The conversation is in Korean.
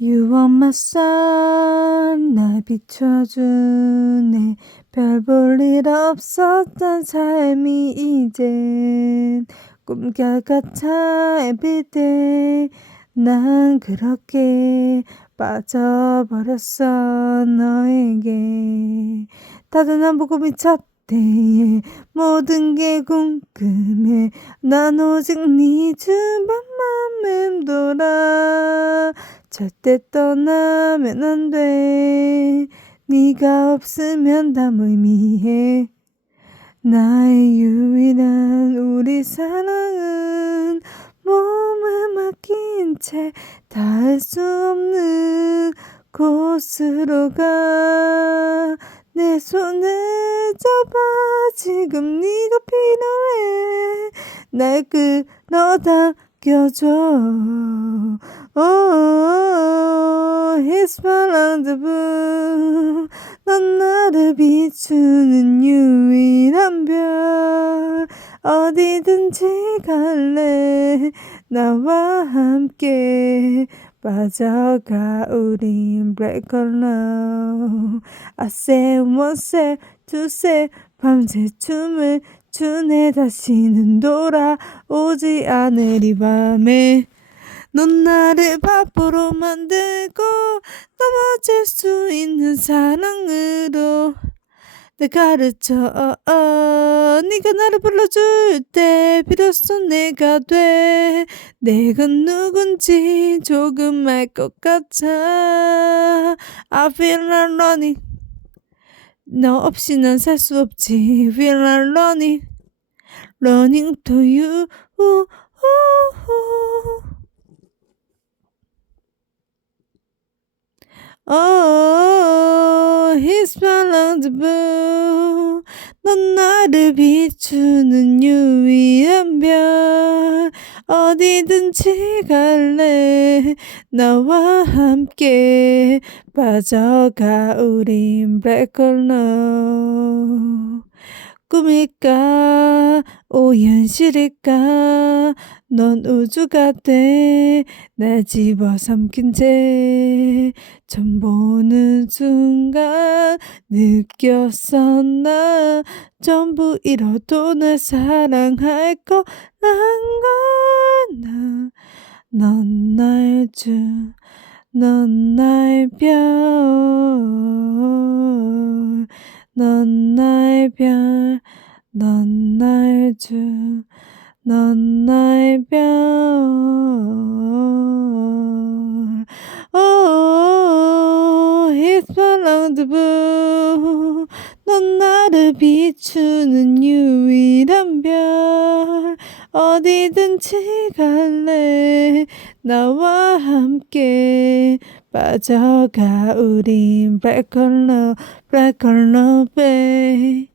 You are my sun 나 비춰주네 별 볼 일 없었던 삶이 이젠 꿈결 같아 everyday. 난 그렇게 빠져버렸어 너에게. 다들 보고 미쳤대 모든 게 궁금해. 난 오직 네 주변만 맴돌아 절대 떠나면 안 돼. 네가 없으면 다 무의미해. 나의 유일한 우리 사랑은 몸을 맡긴 채 닿을 수 없는 곳으로 가. 내 손을 잡아 지금 네가 필요해. 날 끌어당 겨줘 oh, It's my rendezvous 넌 나를 비추는 유일한 별 어디든지 갈래 나와 함께 빠져가 우린 black or no I say one say two say 밤새 춤을 추네 다시는 돌아오지 이 밤에. 넌 나를 바보로 만들고 넘어질 수 있는 사랑으로. 내 가르쳐 어, 어, 네가 나를 불러줄 때 비로소 내가 돼. 내가 누군지 조금 알 것 같아. I feel like running 너 없이 난살수 없지 Feel like running Running to you 우, 우, 우. Oh, he's rendezvous. 넌 나를 비추는 유일한 별. 어디든지 갈래. 나와 함께 빠져가 우린 no. 꿈일까? 오, 현실일까? 넌 우주가 돼. 날 집어삼킨 채. 처음 보는 순간 느꼈어 나? 전부 잃어도 날 사랑할 거란 걸난 나의 주, 넌 나의 별, 넌 나의 별, 넌 나의 주, 넌 나의 별. Oh, rendezvous. 넌 나를 비추는 유일한 별. 어디든지 갈래. 나와 함께 빠져가 우린 black or no, black.